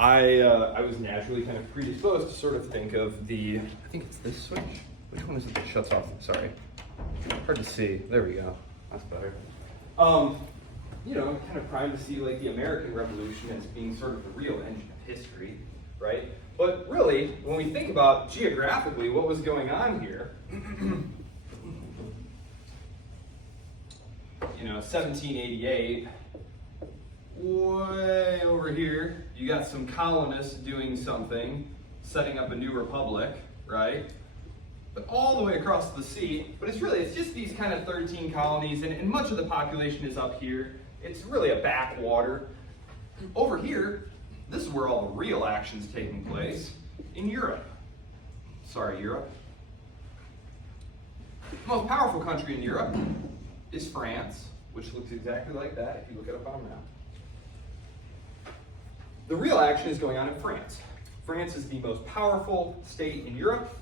I was naturally kind of predisposed to sort of think of I think it's this switch. Which one is it that shuts off? Sorry, hard to see. There we go. That's better. Kind of primed to see like the American Revolution as being sort of the real engine of history, right? But really, when we think about geographically what was going on here, 1788, way over here, you got some colonists doing something, setting up a new republic, right? But all the way across the sea, but it's just these kind of 13 colonies, and much of the population is up here. It's really a backwater. Over here, this is where all the real action's taking place, in Europe. Sorry, Europe. The most powerful country in Europe is France, which looks exactly like that if you look it up on a map. The real action is going on in France. France is the most powerful state in Europe,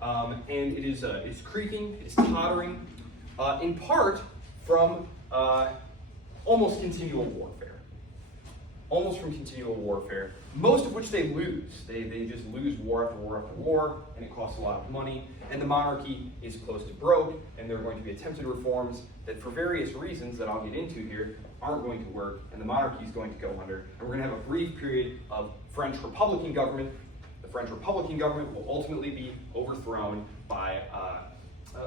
and it's creaking, it's tottering, in part from almost continual warfare. Almost from continual warfare, most of which they lose. They just lose war after war after war, and it costs a lot of money, and the monarchy is close to broke, and there are going to be attempted reforms that for various reasons that I'll get into here aren't going to work, and the monarchy is going to go under, and we're going to have a brief period of French Republican government. The French Republican government will ultimately be overthrown by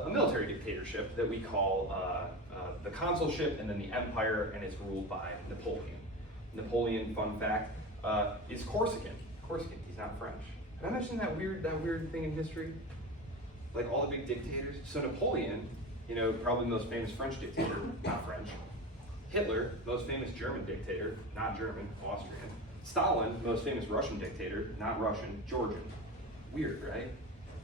a military dictatorship that we call the consulship, and then the empire, and it's ruled by Napoleon. Napoleon, fun fact, is Corsican. Corsican, he's not French. Did I mention that weird thing in history? Like all the big dictators. So Napoleon, probably the most famous French dictator, not French. Hitler, most famous German dictator, not German, Austrian. Stalin, most famous Russian dictator, not Russian, Georgian. Weird, right?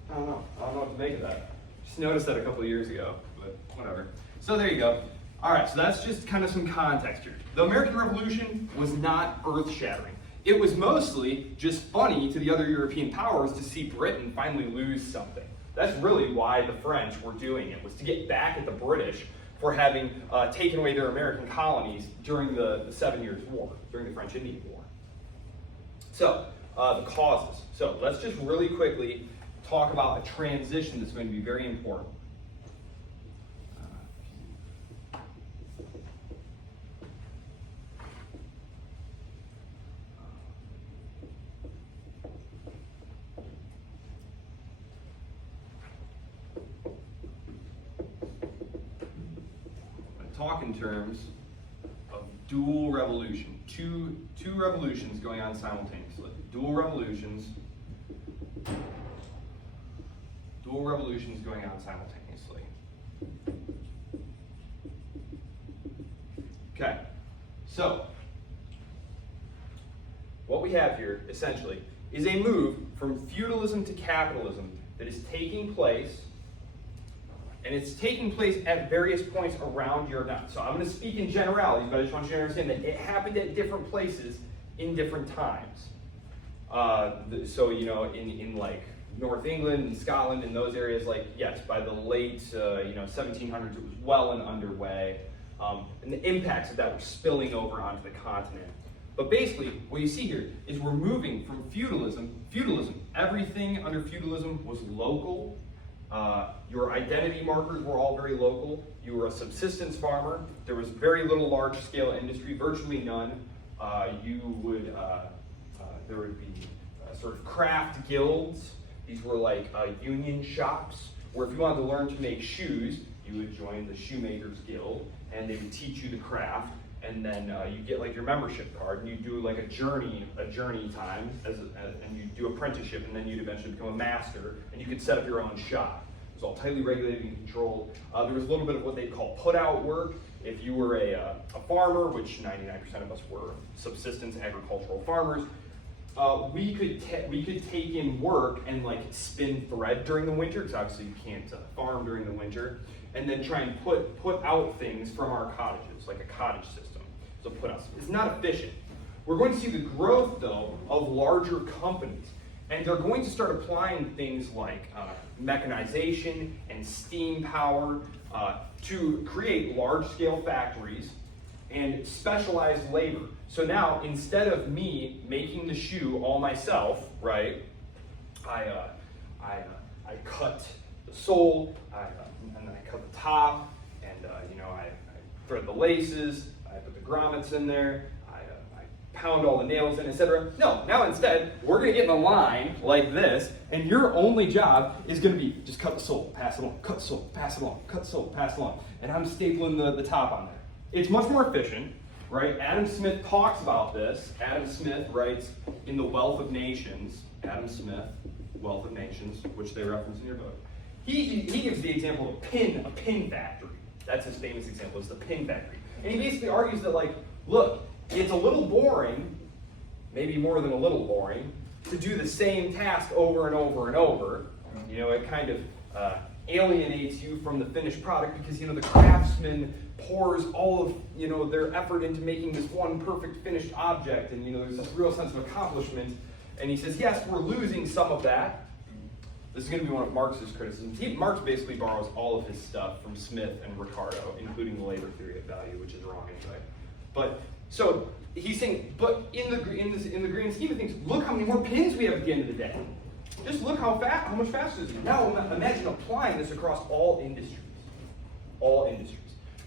I don't know what to make of that. Just noticed that a couple of years ago, but whatever. So there you go. All right, so that's just kind of some context here. The American Revolution was not earth-shattering. It was mostly just funny to the other European powers to see Britain finally lose something. That's really why the French were doing it, was to get back at the British for having taken away their American colonies during the 7 Years' War, during the French-Indian War. So, the causes. So let's just really quickly talk about a transition that's going to be very important. Talk in terms of dual revolution, two revolutions going on simultaneously. Dual revolutions going on simultaneously. Okay, so what we have here essentially is a move from feudalism to capitalism that is taking place. And it's taking place at various points around Europe now. So I'm going to speak in generalities, but I just want you to understand that it happened at different places in different times. In like North England and Scotland and those areas, like, yes, by the late 1700s, it was well and underway. And the impacts of that were spilling over onto the continent. But basically, what you see here is we're moving from feudalism. Everything under feudalism was local. Your identity markers were all very local. You were a subsistence farmer. There was very little large-scale industry, virtually none. There would be sort of craft guilds. These were like union shops, where if you wanted to learn to make shoes, you would join the shoemakers guild, and they would teach you the craft. And then you get like your membership card, and you do like a journey time, and you do apprenticeship, and then you'd eventually become a master, and you could set up your own shop. It was all tightly regulated and controlled. There was a little bit of what they call put-out work. If you were a farmer, which 99% of us were subsistence agricultural farmers, we could take in work and like spin thread during the winter, because obviously you can't farm during the winter, and then try and put out things from our cottages, like a cottage system. So put out, it's not efficient. We're going to see the growth, though, of larger companies. And they're going to start applying things like mechanization and steam power to create large-scale factories and specialized labor. So now, instead of me making the shoe all myself, right, I cut the sole, and then I cut the top, and I thread the laces, I put the grommets in there, I pound all the nails in, etc. No, now instead, we're going to get in a line like this, and your only job is going to be just cut the sole, pass it along, cut the sole, pass it along, cut the sole, pass it along, and I'm stapling the top on there. It's much more efficient, right? Adam Smith talks about this. Adam Smith writes in The Wealth of Nations, Adam Smith, Wealth of Nations, which they reference in your book. He gives the example of a pin factory. That's his famous example, is the pin factory. And he basically argues that, like, look, it's a little boring, maybe more than a little boring, to do the same task over and over and over. It kind of alienates you from the finished product because, the craftsman pours all of, their effort into making this one perfect finished object, and, there's this real sense of accomplishment. And he says, yes, we're losing some of that. This is going to be one of Marx's criticisms. Marx basically borrows all of his stuff from Smith and Ricardo, including the labor theory of value, which is wrong anyway. But so he's saying, but in the grand scheme of things, look how many more pins we have at the end of the day. Just look how much faster it is. Now imagine applying this across all industries. All industries.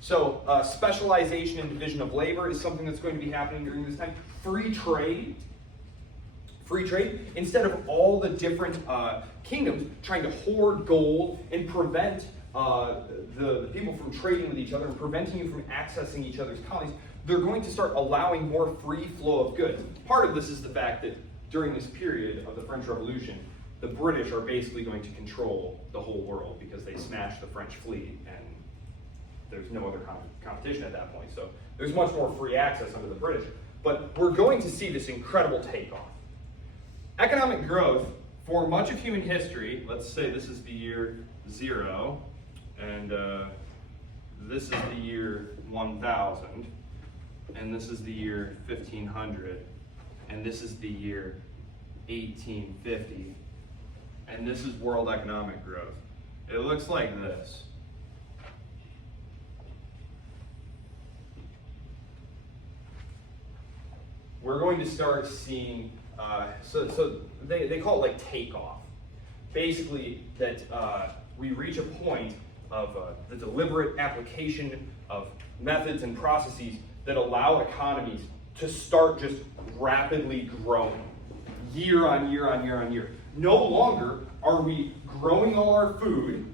So specialization and division of labor is something that's going to be happening during this time. Free trade. Instead of all the different kingdoms trying to hoard gold and prevent the people from trading with each other and preventing you from accessing each other's colonies, they're going to start allowing more free flow of goods. Part of this is the fact that during this period of the French Revolution, the British are basically going to control the whole world because they smashed the French fleet, and there's no other competition at that point. So there's much more free access under the British. But we're going to see this incredible takeoff. Economic growth for much of human history, let's say this is the year 0, and this is the year 1000, and this is the year 1500, and this is the year 1850, and this is world economic growth. It looks like this. We're going to start seeing so they call it like takeoff. Basically, that we reach a point of the deliberate application of methods and processes that allow economies to start just rapidly growing year on year on year on year. No longer are we growing all our food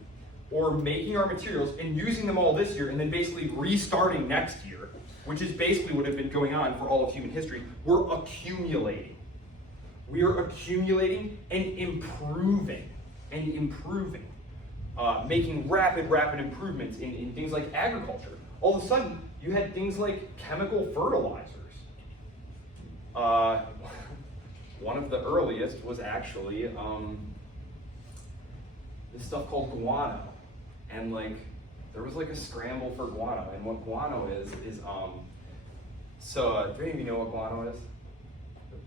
or making our materials and using them all this year and then basically restarting next year, which is basically what had been going on for all of human history. We're accumulating. We are accumulating and improving, making rapid improvements in things like agriculture. All of a sudden, you had things like chemical fertilizers. One of the earliest was actually this stuff called guano, and there was a scramble for guano. And what guano is so do any of you know what guano is?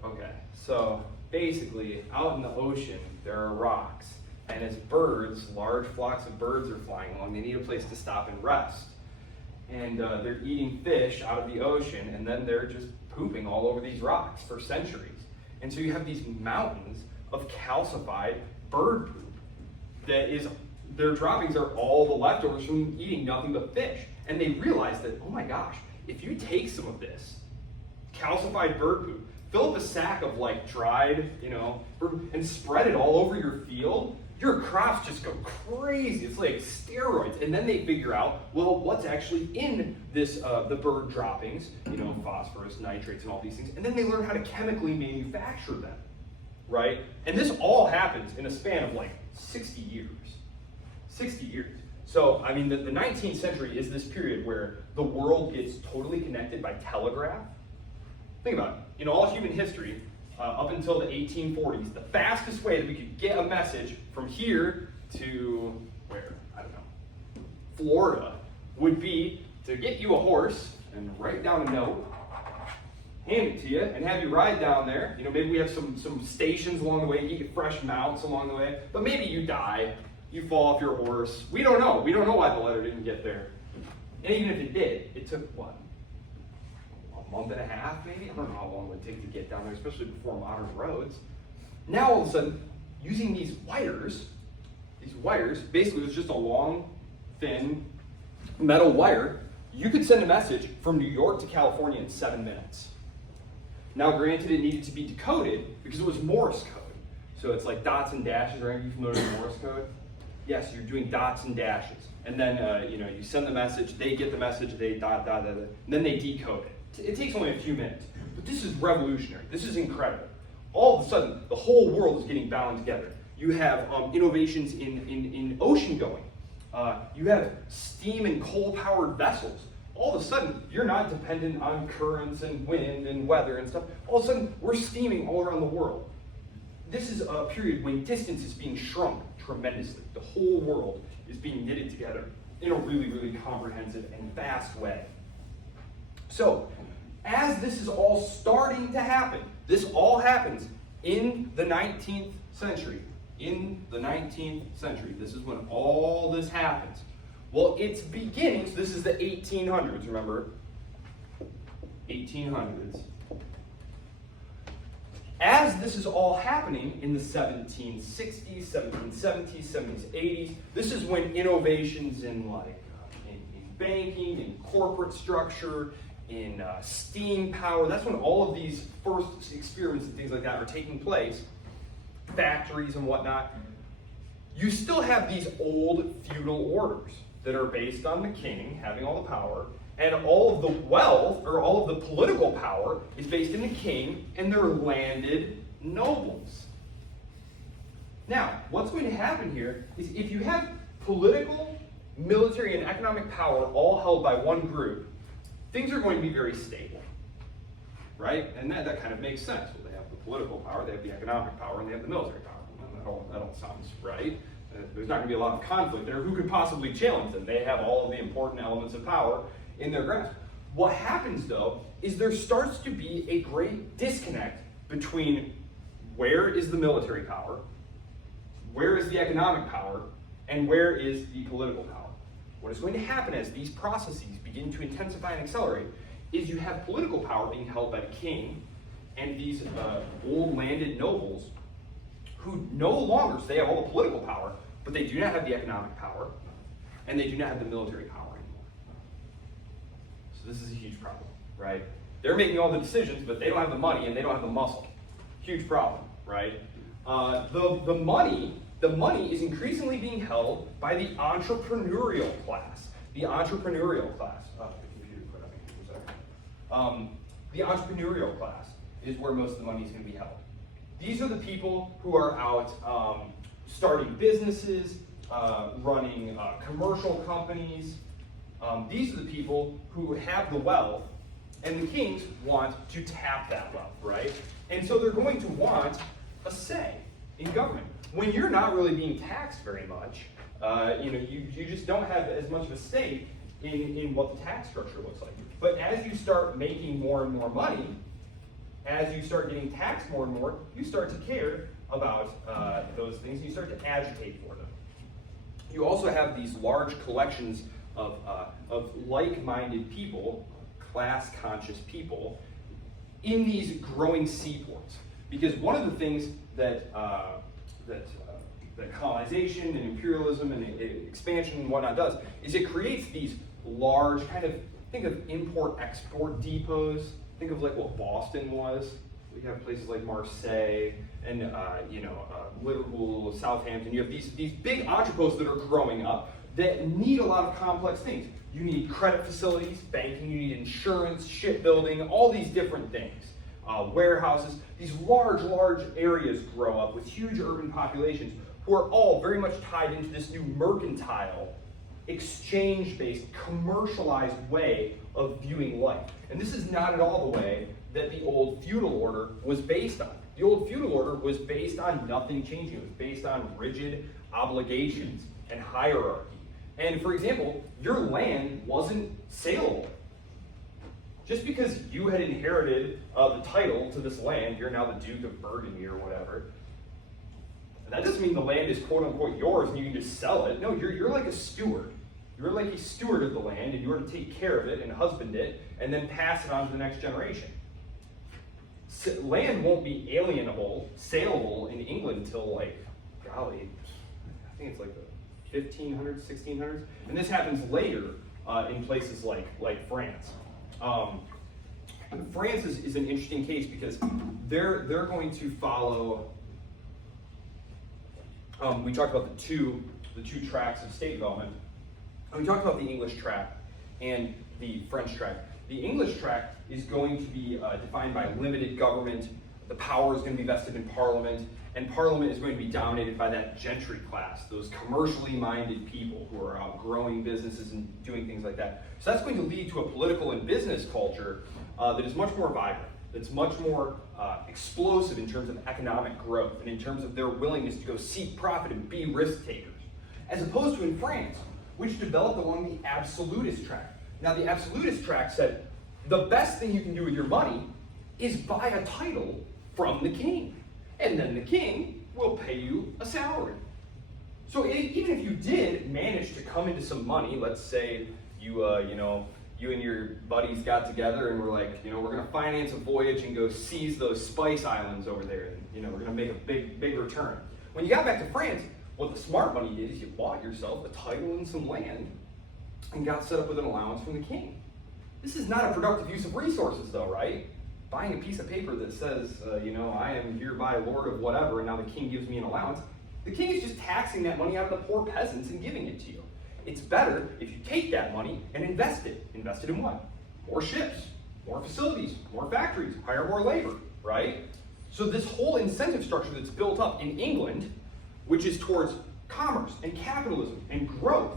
Okay, so basically, out in the ocean, there are rocks, and as large flocks of birds are flying along, they need a place to stop and rest. And they're eating fish out of the ocean, and then they're just pooping all over these rocks for centuries. And so you have these mountains of calcified bird poop. Their droppings are all the leftovers from eating nothing but fish. And they realize that, oh my gosh, if you take some of this calcified bird poop, fill up a sack of dried, and spread it all over your field, your crops just go crazy. It's like steroids. And then they figure out, well, what's actually in this, the bird droppings, phosphorus, nitrates, and all these things. And then they learn how to chemically manufacture them, right? And this all happens in a span of 60 years. 60 years. So, I mean, the 19th century is this period where the world gets totally connected by telegraph. Think about it. In all human history, up until the 1840s, the fastest way that we could get a message from here to where? I don't know. Florida would be to get you a horse and write down a note, hand it to you, and have you ride down there. Maybe we have some stations along the way, you get fresh mounts along the way, but maybe you die, you fall off your horse. We don't know. We don't know why the letter didn't get there. And even if it did, it took what? month and a half maybe. I don't know how long it would take to get down there, especially before modern roads. Now all of a sudden, using these wires, basically it was just a long, thin metal wire, you could send a message from New York to California in 7 minutes. Now granted, it needed to be decoded because it was Morse code. So it's like dots and dashes, right? Are you familiar with Morse code? Yes, you're doing dots and dashes. And then you send the message, they get the message, they dot, dot, dot, dot, and then they decode it. It takes only a few minutes. But this is revolutionary. This is incredible. All of a sudden, the whole world is getting bound together. You have innovations in ocean going. You have steam and coal-powered vessels. All of a sudden, you're not dependent on currents and wind and weather and stuff. All of a sudden, we're steaming all around the world. This is a period when distance is being shrunk tremendously. The whole world is being knitted together in a really, really comprehensive and fast way. So, as this is all starting to happen, this all happens in the 19th century. In the 19th century, this is when all this happens. Well, it's beginning, so this is the 1800s, remember? 1800s. As this is all happening in the 1760s, 1770s, 70s, 80s, this is when innovations in banking, in corporate structure, in steam power, that's when all of these first experiments and things like that are taking place, factories and whatnot. You still have these old feudal orders that are based on the king having all the power, and all of the wealth, or all of the political power, is based in the king and their landed nobles. Now, what's going to happen here is if you have political, military, and economic power all held by one group, things are going to be very stable, right? And that kind of makes sense. Well, they have the political power, they have the economic power, and they have the military power. That all sounds right. There's not going to be a lot of conflict there. Who could possibly challenge them? They have all of the important elements of power in their grasp. What happens, though, is there starts to be a great disconnect between where is the military power, where is the economic power, and where is the political power. What is going to happen as these processes begin to intensify and accelerate is you have political power being held by the king and these old landed nobles who no longer, so they have all the political power, but they do not have the economic power, and they do not have the military power anymore. So this is a huge problem, right? They're making all the decisions, but they don't have the money and they don't have the muscle. Huge problem, right? The money is increasingly being held by the entrepreneurial class. The entrepreneurial class. Oh, the computer quit on me for a second. The entrepreneurial class is where most of the money is going to be held. These are the people who are out starting businesses, running commercial companies. These are the people who have the wealth, and the kings want to tap that wealth, right? And so they're going to want a say in government. When you're not really being taxed very much, you just don't have as much of a stake in what the tax structure looks like. But as you start making more and more money, as you start getting taxed more and more, you start to care about those things, and you start to agitate for them. You also have these large collections of like-minded people, class-conscious people, in these growing seaports. Because one of the things that colonization and imperialism and expansion and whatnot does is it creates these large think of import-export depots. Think of like what Boston was. We have places like Marseille and Liverpool, Southampton. You have these big entrepôts that are growing up that need a lot of complex things. You need credit facilities, banking, you need insurance, shipbuilding, all these different things. Warehouses. These large areas grow up with huge urban populations who are all very much tied into this new mercantile, exchange-based, commercialized way of viewing life. And this is not at all the way that the old feudal order was based on. The old feudal order was based on nothing changing. It was based on rigid obligations and hierarchy. And for example, your land wasn't saleable. Just because you had inherited the title to this land, you're now the Duke of Burgundy or whatever, that doesn't mean the land is quote unquote yours and you can just sell it. No, you're like a steward. You're like a steward of the land, and you are to take care of it and husband it, and then pass it on to the next generation. Land won't be alienable, saleable in England until like, golly, I think it's like the 1500s, 1600s, and this happens later in places like France. France is an interesting case because they're going to follow. We talked about the two tracks of state development. And we talked about the English track and the French track. The English track is going to be defined by limited government. The power is going to be vested in Parliament, and Parliament is going to be dominated by that gentry class, those commercially minded people who are out growing businesses and doing things like that. So that's going to lead to a political and business culture that is much more vibrant, that's much more explosive in terms of economic growth and in terms of their willingness to go seek profit and be risk takers, as opposed to in France, which developed along the absolutist track. Now, the absolutist track said the best thing you can do with your money is buy a title from the king, and then the king will pay you a salary. So even if you did manage to come into some money, let's say you and your buddies got together and were like, we're going to finance a voyage and go seize those spice islands over there, and we're going to make a big return. When you got back to France, what the smart money did is you bought yourself a title and some land and got set up with an allowance from the king. This is not a productive use of resources, though, right? Buying a piece of paper that says, I am hereby lord of whatever, and now the king gives me an allowance. The king is just taxing that money out of the poor peasants and giving it to you. It's better if you take that money and invest it. Invest it in what? More ships, more facilities, more factories, hire more labor, right? So this whole incentive structure that's built up in England, which is towards commerce and capitalism and growth,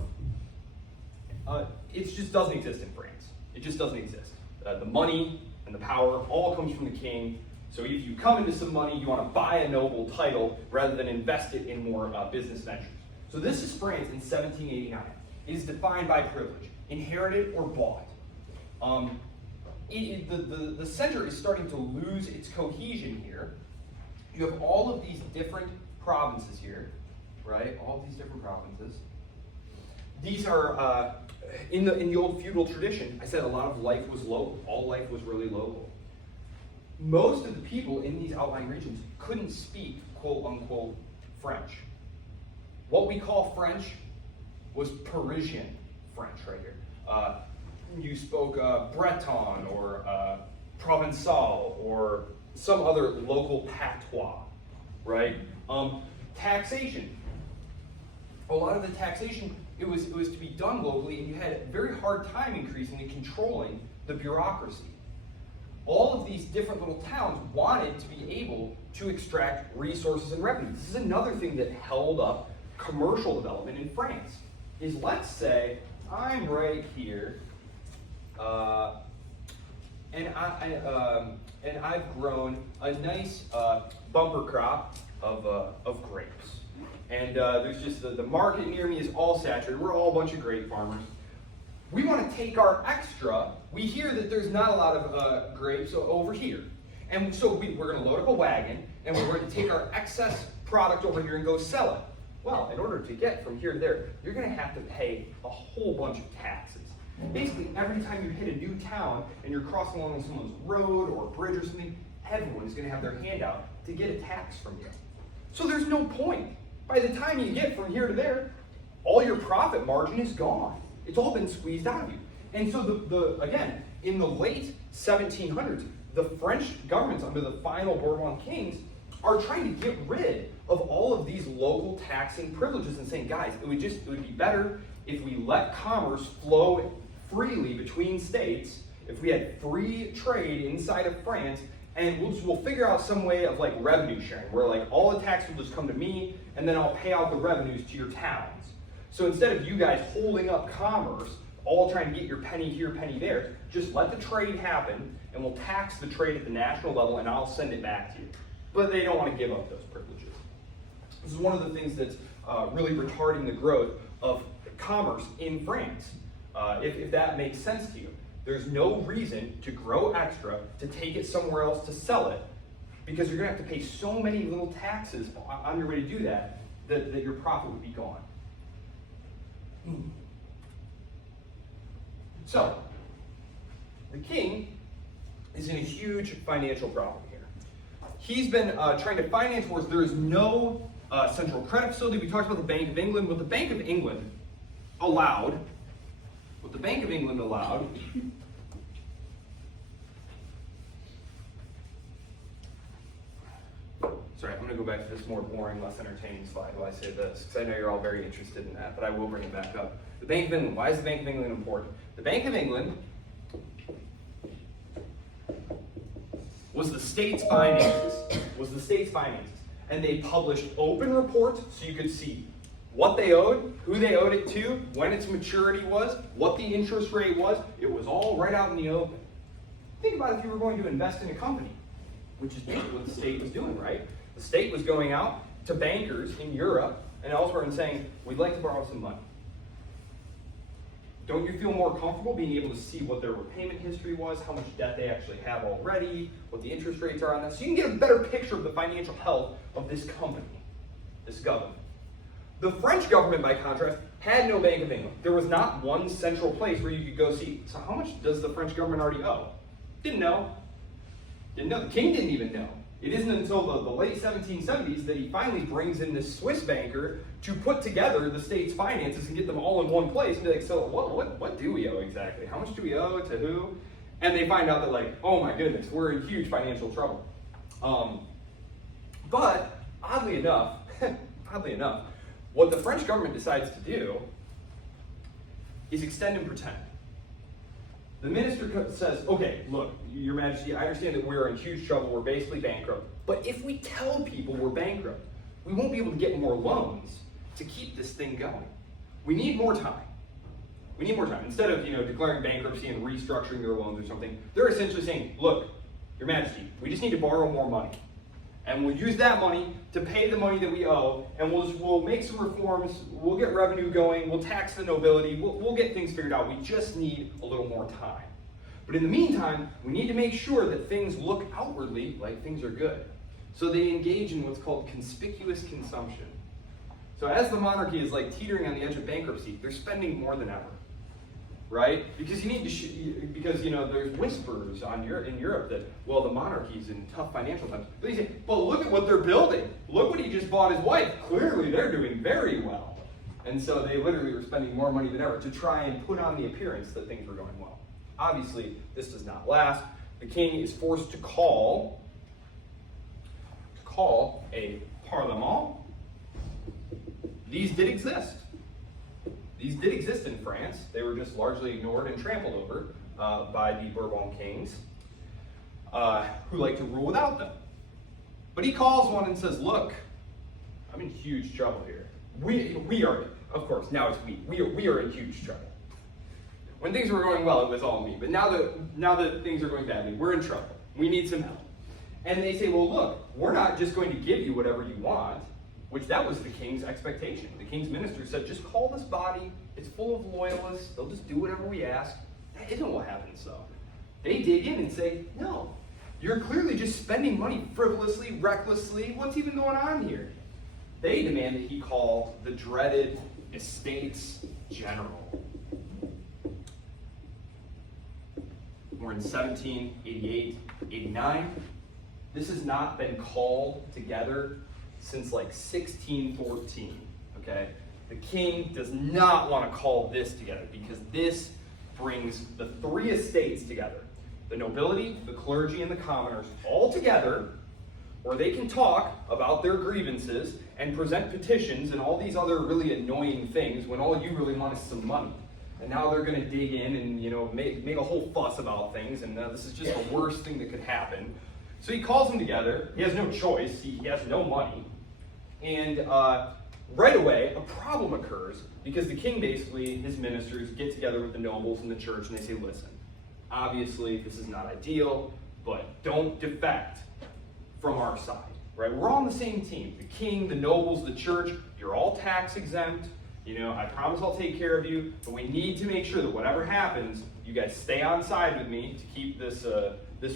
it just doesn't exist in France. It just doesn't exist. The money and the power all comes from the king. So if you come into some money, you want to buy a noble title rather than invest it in more business ventures. So this is France in 1789. It is defined by privilege, inherited or bought. The center is starting to lose its cohesion here. You have all of these different provinces here, right? All these different provinces. These are, in the old feudal tradition, I said a lot of life was local. All life was really local. Most of the people in these outlying regions couldn't speak, quote unquote, French. What we call French was Parisian French right here. You spoke Breton or Provençal or some other local patois, right? Taxation. A lot of the taxation, it was to be done locally, and you had a very hard time increasing and controlling the bureaucracy. All of these different little towns wanted to be able to extract resources and revenue. This is another thing that held up commercial development in France. Is, let's say I'm right here, and I've grown a nice bumper crop of grapes. And there's just the market near me is all saturated. We're all a bunch of grape farmers. We want to take our extra. We hear that there's not a lot of grapes over here. And so we're going to load up a wagon, and we're going to take our excess product over here and go sell it. Well, in order to get from here to there, you're going to have to pay a whole bunch of taxes. Basically, every time you hit a new town and you're crossing along someone's road or bridge or something, everyone is going to have their hand out to get a tax from you. So there's no point. By the time you get from here to there, all your profit margin is gone. It's all been squeezed out of you. And so again, in the late 1700s, the French governments under the final Bourbon kings are trying to get rid of all of these local taxing privileges and saying, guys, it would be better if we let commerce flow freely between states, if we had free trade inside of France, and we'll figure out some way of like revenue sharing, where like all the tax will just come to me, and then I'll pay out the revenues to your towns. So instead of you guys holding up commerce, all trying to get your penny here, penny there, just let the trade happen, and we'll tax the trade at the national level, and I'll send it back to you. But they don't want to give up those privileges. This is one of the things that's really retarding the growth of commerce in France, if that makes sense to you. There's no reason to grow extra, to take it somewhere else to sell it, because you're going to have to pay so many little taxes on your way to do that, that your profit would be gone. So, the king is in a huge financial problem here. He's been trying to finance wars. There is no central credit facility. We talked about the Bank of England. What the Bank of England allowed, sorry, I'm going to go back to this more boring, less entertaining slide while I say this, because I know you're all very interested in that, but I will bring it back up. The Bank of England. Why is the Bank of England important? The Bank of England was the state's finances. And they published open reports so you could see what they owed, who they owed it to, when its maturity was, what the interest rate was. It was all right out in the open. Think about if you were going to invest in a company, which is basically what the state was doing, right? The state was going out to bankers in Europe and elsewhere and saying, we'd like to borrow some money. Don't you feel more comfortable being able to see what their repayment history was, how much debt they actually have already, what the interest rates are on that? So you can get a better picture of the financial health of this company, this government. The French government, by contrast, had no Bank of England. There was not one central place where you could go see. So how much does the French government already owe? Didn't know. The king didn't even know. It isn't until the late 1770s that he finally brings in this Swiss banker to put together the state's finances and get them all in one place and be like, so what do we owe exactly? How much do we owe to who? And they find out that, like, oh my goodness, we're in huge financial trouble. But oddly enough, what the French government decides to do is extend and pretend. The minister says, okay, look, Your Majesty, I understand that we're in huge trouble, we're basically bankrupt, but if we tell people we're bankrupt, we won't be able to get more loans to keep this thing going. We need more time. Instead of, declaring bankruptcy and restructuring their loans or something, they're essentially saying, look, Your Majesty, we just need to borrow more money. And we'll use that money to pay the money that we owe, and we'll make some reforms, we'll get revenue going, we'll tax the nobility, we'll get things figured out. We just need a little more time. But in the meantime, we need to make sure that things look outwardly like things are good. So they engage in what's called conspicuous consumption. So as the monarchy is like teetering on the edge of bankruptcy, they're spending more than ever. Right? Because you need to, there's whispers in Europe that, well, the monarchy's in tough financial times. But you say, well, look at what they're building. Look what he just bought his wife. Clearly, they're doing very well. And so they literally were spending more money than ever to try and put on the appearance that things were going well. Obviously, this does not last. The king is forced to call a parlement. These did exist. These did exist in France. They were just largely ignored and trampled over by the Bourbon kings, who like to rule without them. But he calls one and says, look, I'm in huge trouble here. We are, of course, now it's we are in huge trouble. When things were going well, it was all me. But now that things are going badly, we're in trouble. We need some help. And they say, well, look, we're not just going to give you whatever you want, which that was the king's expectation. The king's minister said, just call this body. It's full of loyalists. They'll just do whatever we ask. That isn't what happens, though. They dig in and say, no, you're clearly just spending money frivolously, recklessly. What's even going on here? They demand that he call the dreaded Estates General. We're in 1788, 89. This has not been called together since like 1614, okay? The king does not want to call this together because this brings the three estates together. The nobility, the clergy, and the commoners all together, where they can talk about their grievances and present petitions and all these other really annoying things when all you really want is some money. And now they're going to dig in and make a whole fuss about things, and this is just the worst thing that could happen. So he calls them together. He has no choice. He has no money. And right away, a problem occurs because the king basically, his ministers, get together with the nobles and the church and they say, listen, obviously this is not ideal, but don't defect from our side, right? We're all on the same team. The king, the nobles, the church, you're all tax exempt. I promise I'll take care of you, but we need to make sure that whatever happens, you guys stay on side with me to keep this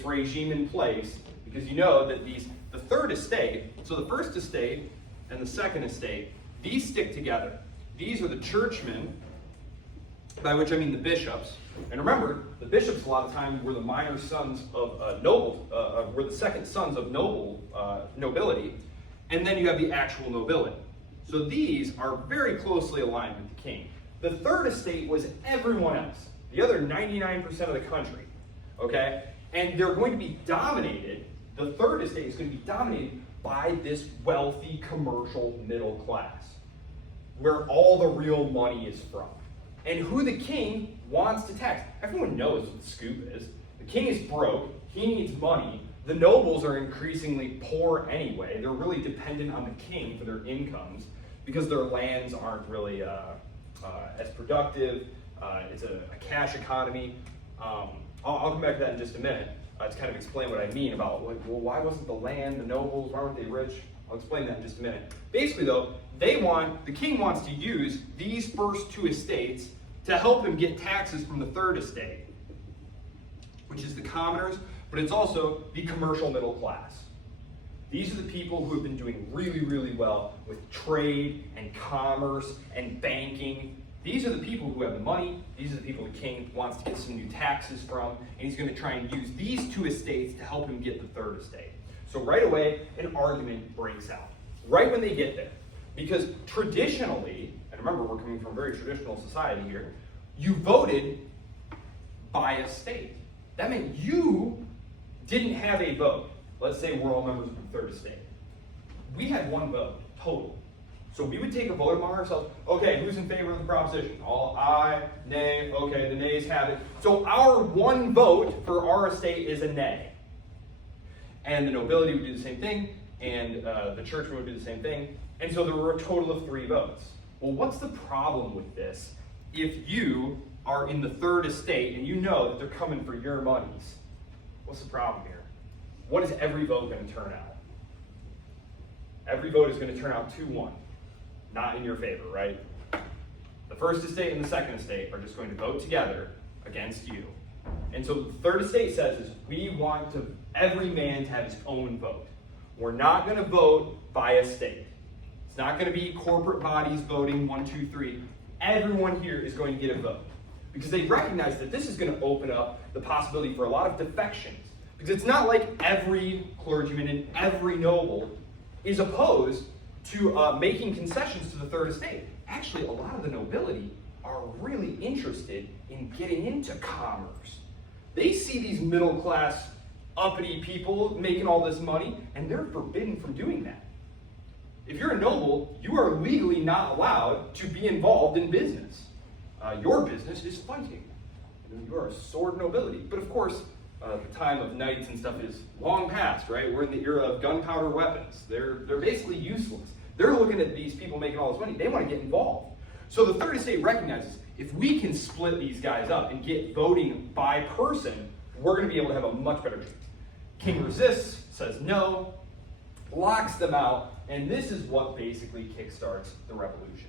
regime in place, because you know that the third estate, so the first estate and the second estate, these stick together. These are the churchmen by which I mean the bishops. And remember, the bishops a lot of times were the minor sons of were the second sons of nobility, and then you have the actual nobility. So these are very closely aligned with the king. The third estate was everyone else, the other 99% of the country, okay? And they're going to be dominated, the third estate is going to be dominated by this wealthy commercial middle class, where all the real money is from. And who the king wants to tax. Everyone knows what the scoop is. The king is broke, he needs money. The nobles are increasingly poor anyway. They're really dependent on the king for their incomes because their lands aren't really as productive. It's a cash economy. I'll come back to that in just a minute to kind of explain what I mean about, like, well, why wasn't the land, the nobles, why weren't they rich? I'll explain that in just a minute. Basically though, the king wants to use these first two estates to help him get taxes from the third estate, which is the commoners, but it's also the commercial middle class. These are the people who have been doing really, really well with trade and commerce and banking. These are the people who have the money. These are the people the king wants to get some new taxes from, and he's going to try and use these two estates to help him get the third estate. So right away, an argument breaks out, right when they get there. Because traditionally, and remember we're coming from a very traditional society here, you voted by estate. That meant you didn't have a vote. Let's say we're all members of the third estate. We had one vote, total. So we would take a vote among ourselves. Okay, who's in favor of the proposition? All aye, nay, okay, the nays have it. So our one vote for our estate is a nay. And the nobility would do the same thing, and the churchman would do the same thing. And so there were a total of 3 votes. Well, what's the problem with this if you are in the third estate and you know that they're coming for your monies? What's the problem here? What is every vote going to turn out? Every vote is going to turn out 2-1. Not in your favor, right? The first estate and the second estate are just going to vote together against you. And so the third estate says is we want every man to have his own vote. We're not going to vote by estate. It's not going to be corporate bodies voting 1, 2, 3. Everyone here is going to get a vote. Because they recognize that this is going to open up the possibility for a lot of defections. Because it's not like every clergyman and every noble is opposed to making concessions to the third estate. Actually, a lot of the nobility are really interested in getting into commerce. They see these middle class, uppity people making all this money, and they're forbidden from doing that. If you're a noble, you are legally not allowed to be involved in business. Your business is fighting. You are a sword nobility. But of course, the time of knights and stuff is long past, right? We're in the era of gunpowder weapons. They're basically useless. They're looking at these people making all this money. They want to get involved. So the third estate recognizes if we can split these guys up and get voting by person, we're going to be able to have a much better chance. King resists, says no, locks them out, and this is what basically kickstarts the revolution.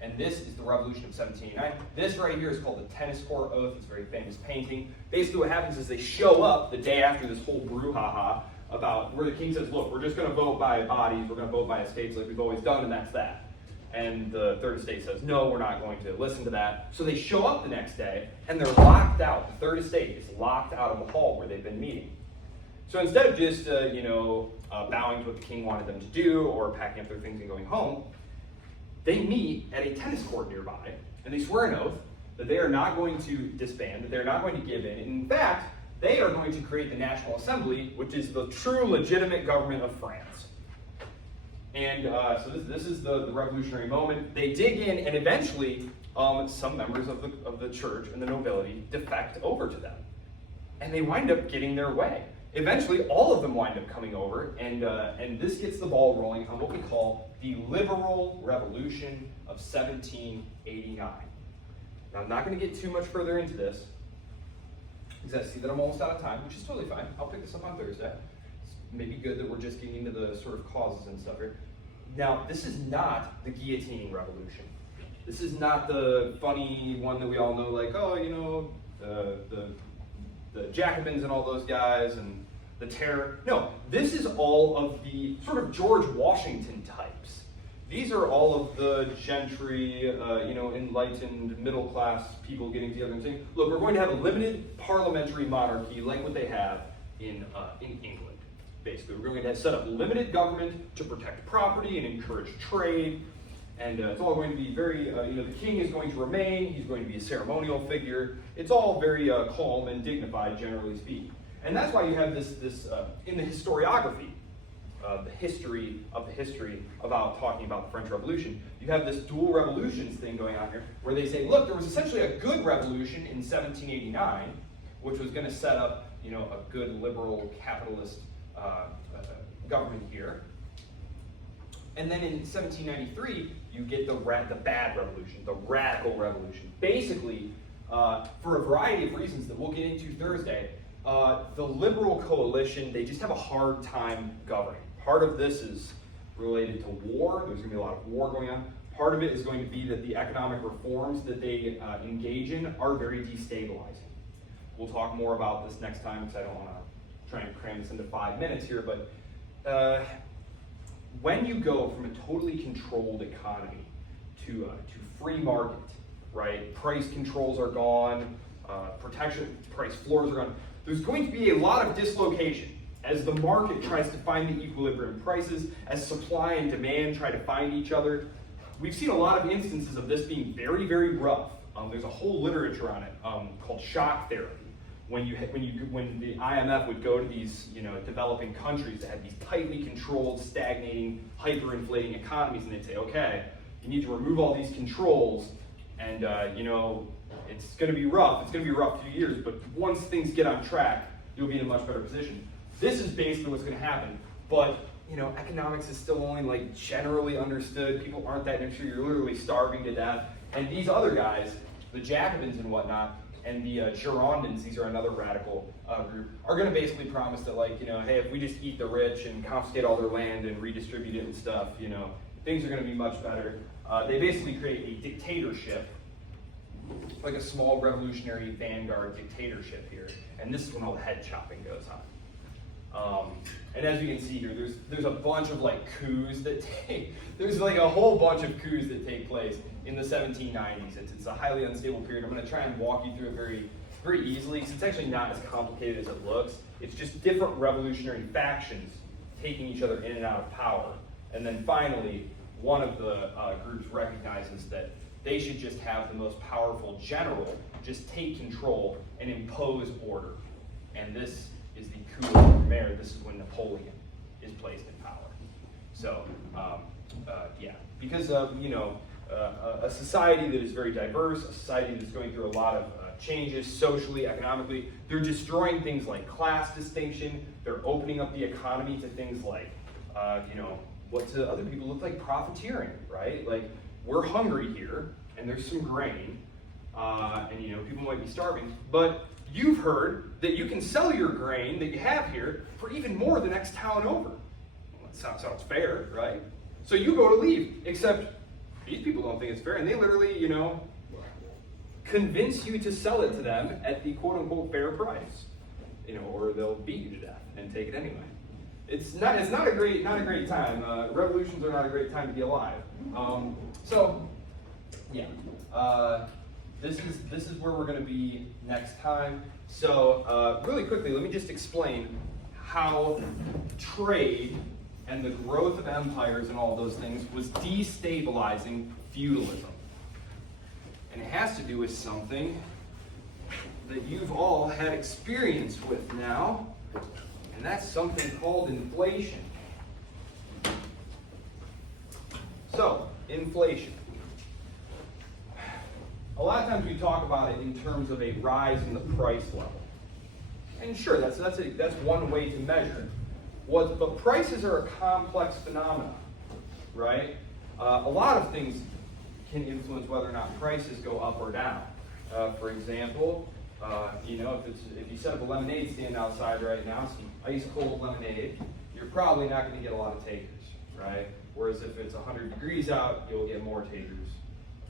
And this is the revolution of 1789. This right here is called the tennis court oath. It's a very famous painting. Basically what happens is they show up the day after this whole brouhaha about where the king says, look, we're just going to vote by bodies, we're going to vote by estates like we've always done, and that's that. And the third estate says, no, we're not going to listen to that. So they show up the next day, and they're locked out. The third estate is locked out of the hall where they've been meeting. So instead of just, bowing to what the king wanted them to do or packing up their things and going home, they meet at a tennis court nearby, and they swear an oath that they are not going to disband, that they're not going to give in. In fact, they are going to create the National Assembly, which is the true legitimate government of France. And so this is the revolutionary moment. They dig in, and eventually some members of the church and the nobility defect over to them. And they wind up getting their way. Eventually, all of them wind up coming over, and this gets the ball rolling on what we call the Liberal Revolution of 1789. Now, I'm not going to get too much further into this, because I see that I'm almost out of time, which is totally fine. I'll pick this up on Thursday. It's maybe good that we're just getting into the sort of causes and stuff here. Now, this is not the guillotining revolution. This is not the funny one that we all know, like, the Jacobins and all those guys and the terror. No, this is all of the sort of George Washington types. these are all of the gentry, enlightened middle class people getting together and saying, look, we're going to have a limited parliamentary monarchy like what they have in England. Basically, we're going to set up limited government to protect property and encourage trade. And it's all going to be very, the king is going to remain, he's going to be a ceremonial figure. It's all very calm and dignified, generally speaking. And that's why you have this in the historiography, the history about talking about the French Revolution, you have this dual revolutions thing going on here, where they say, look, there was essentially a good revolution in 1789, which was going to set up, a good liberal capitalist government here. And then in 1793, you get the bad revolution, the radical revolution. Basically, for a variety of reasons that we'll get into Thursday, the liberal coalition, they just have a hard time governing. Part of this is related to war. There's going to be a lot of war going on. Part of it is going to be that the economic reforms that they engage in are very destabilizing. We'll talk more about this next time because I don't want to try and cram this into 5 minutes here, but when you go from a totally controlled economy to free market, right? Price controls are gone, price floors are gone. There's going to be a lot of dislocation as the market tries to find the equilibrium prices, as supply and demand try to find each other. We've seen a lot of instances of this being very, very rough. There's a whole literature on it called shock therapy. When the IMF would go to these developing countries that had these tightly controlled, stagnating, hyperinflating economies, and they'd say, okay, you need to remove all these controls, and it's going to be rough. It's going to be a rough few years, but once things get on track, you'll be in a much better position. This is basically what's going to happen, but economics is still only generally understood. People aren't that interested. You're literally starving to death, and these other guys, the Jacobins and whatnot, and the Girondins, these are another radical group, are going to basically promise that, hey, if we just eat the rich and confiscate all their land and redistribute it and stuff, things are going to be much better. They basically create a dictatorship, like a small revolutionary vanguard dictatorship here, and this is when all the head chopping goes on. And as you can see here, there's a bunch of coups that there's a whole bunch of coups that take place in the 1790s. It's a highly unstable period. I'm going to try and walk you through it very, very easily, because it's actually not as complicated as it looks. It's just different revolutionary factions taking each other in and out of power. And then finally, one of the groups recognizes that they should just have the most powerful general just take control and impose order. And this is the coup of Brumaire. This is when Napoleon is placed in power. So, because of a society that is very diverse, a society that's going through a lot of changes socially, economically, they're destroying things like class distinction. They're opening up the economy to things like, what to other people look like profiteering, right? We're hungry here, and there's some grain, and people might be starving, but you've heard that you can sell your grain that you have here for even more the next town over. Well, that sounds fair, right? So you go to leave, except these people don't think it's fair, and they literally, convince you to sell it to them at the quote-unquote fair price, or they'll beat you to death and take it anyway. It's not a great time. Revolutions are not a great time to be alive. This is where we're going to be next time. So really quickly, let me just explain how trade and the growth of empires and all those things was destabilizing feudalism. And it has to do with something that you've all had experience with now, and that's something called inflation. So, inflation. A lot of times we talk about it in terms of a rise in the price level. And sure, that's one way to measure it. But prices are a complex phenomenon, right? A lot of things can influence whether or not prices go up or down. For example, if you set up a lemonade stand outside right now, some ice cold lemonade, you're probably not going to get a lot of takers, right? Whereas if it's 100 degrees out, you'll get more takers.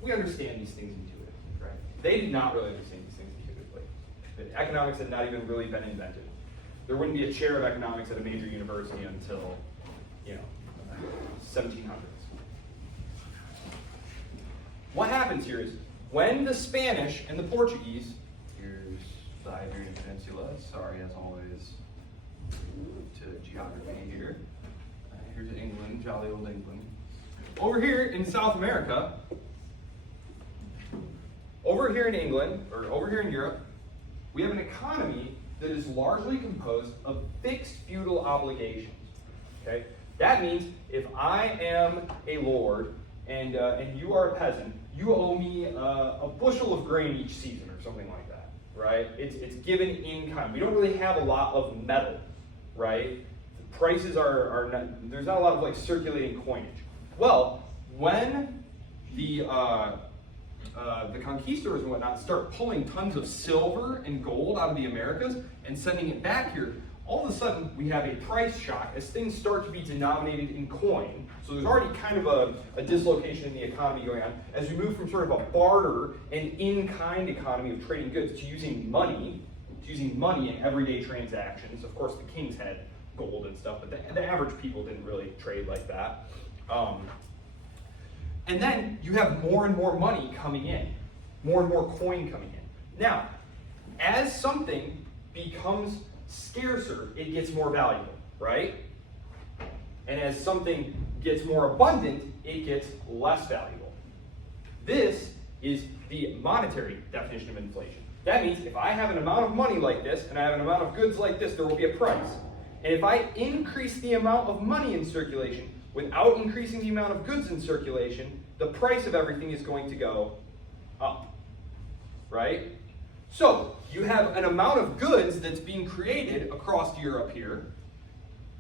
We understand these things intuitively, right? They did not really understand these things intuitively. But economics had not even really been invented. There wouldn't be a chair of economics at a major university until, 1700s. what happens here is when the Spanish and the Portuguese, Here's the Iberian Peninsula. Sorry, as always, to geography here. Here's England, jolly old England. over here in South America, over here in England, or over here in Europe, we have an economy that is largely composed of fixed feudal obligations. Okay? That means if I am a lord and you are a peasant, you owe me a bushel of grain each season or something like that, right? It's given in kind. We don't really have a lot of metal, right? The prices are not, there's not a lot of like circulating coinage. Well, when the conquistadors and whatnot start pulling tons of silver and gold out of the Americas and sending it back here, all of a sudden we have a price shock as things start to be denominated in coin. So there's already kind of a dislocation in the economy going on as we move from sort of a barter and in-kind economy of trading goods to using money in everyday transactions. Of course, the kings had gold and stuff, but the average people didn't really trade like that. And then you have more and more money coming in, more and more coin coming in. Now, as something becomes scarcer, it gets more valuable, right? And as something gets more abundant, it gets less valuable. This is the monetary definition of inflation. That means if I have an amount of money like this and I have an amount of goods like this, there will be a price. And if I increase the amount of money in circulation without increasing the amount of goods in circulation, the price of everything is going to go up, right? So you have an amount of goods that's being created across Europe here,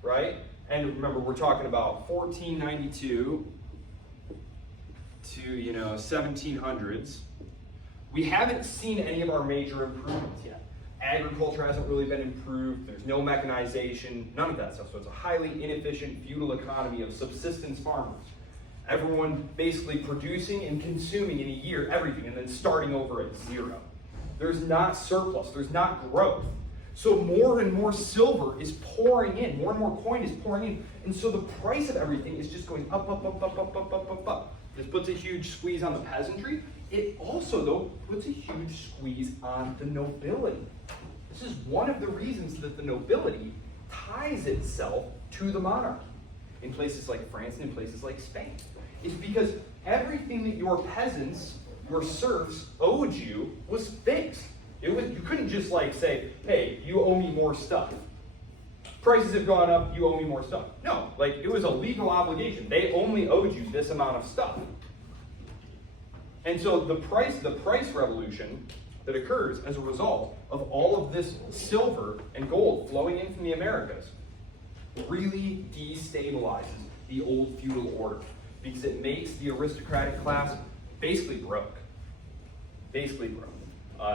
right? And remember, we're talking about 1492 to 1700s. We haven't seen any of our major improvements yet. Agriculture hasn't really been improved. There's no mechanization, none of that stuff. So it's a highly inefficient feudal economy of subsistence farmers. Everyone basically producing and consuming in a year everything and then starting over at zero. There's not surplus, there's not growth. So more and more silver is pouring in, more and more coin is pouring in. And so the price of everything is just going up, up, up, up, up, up, up, up, up. This puts a huge squeeze on the peasantry. It also, though, puts a huge squeeze on the nobility. This is one of the reasons that the nobility ties itself to the monarchy in places like France and in places like Spain. It's because everything that your peasants, your serfs, owed you was fixed. You couldn't just like say, hey, you owe me more stuff. Prices have gone up, you owe me more stuff. No, like it was a legal obligation. They only owed you this amount of stuff. And so the price revolution that occurs as a result of all of this silver and gold flowing in from the Americas really destabilizes the old feudal order because it makes the aristocratic class basically broke. Basically broke.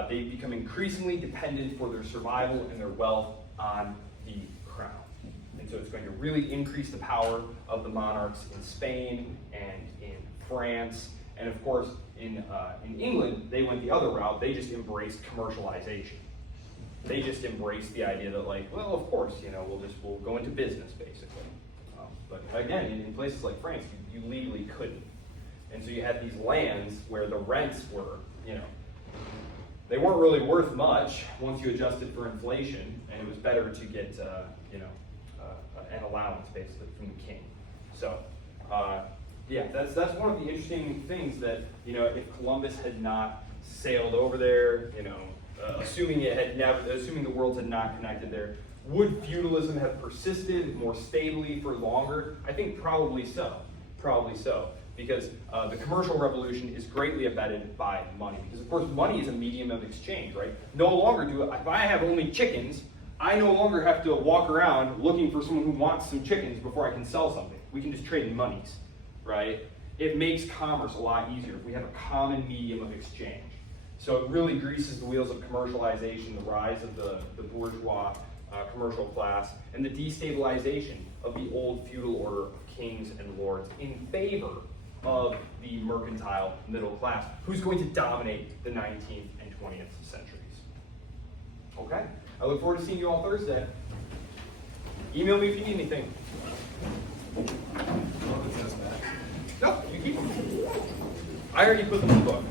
They become increasingly dependent for their survival and their wealth on the crown. And so it's going to really increase the power of the monarchs in Spain and in France. And of course, in England, they went the other route. They just embraced commercialization. They just embraced the idea that, like, well, of course, we'll go into business, basically. But again, in places like France, you legally couldn't. And so you had these lands where the rents were, they weren't really worth much once you adjusted for inflation, and it was better to get, an allowance, basically, from the king. So, yeah, that's one of the interesting things that, if Columbus had not sailed over there, assuming the worlds had not connected there, would feudalism have persisted more stably for longer? I think probably so. Probably so. Because the commercial revolution is greatly abetted by money. Because of course money is a medium of exchange, right? No longer if I have only chickens, I no longer have to walk around looking for someone who wants some chickens before I can sell something. We can just trade in monies, right? It makes commerce a lot easier if we have a common medium of exchange. So it really greases the wheels of commercialization, the rise of the bourgeois commercial class, and the destabilization of the old feudal order of kings and lords in favor of the mercantile middle class, who's going to dominate the 19th and 20th centuries. Okay? I look forward to seeing you all Thursday. Email me if you need anything. No, you keep them. I already put them in the book.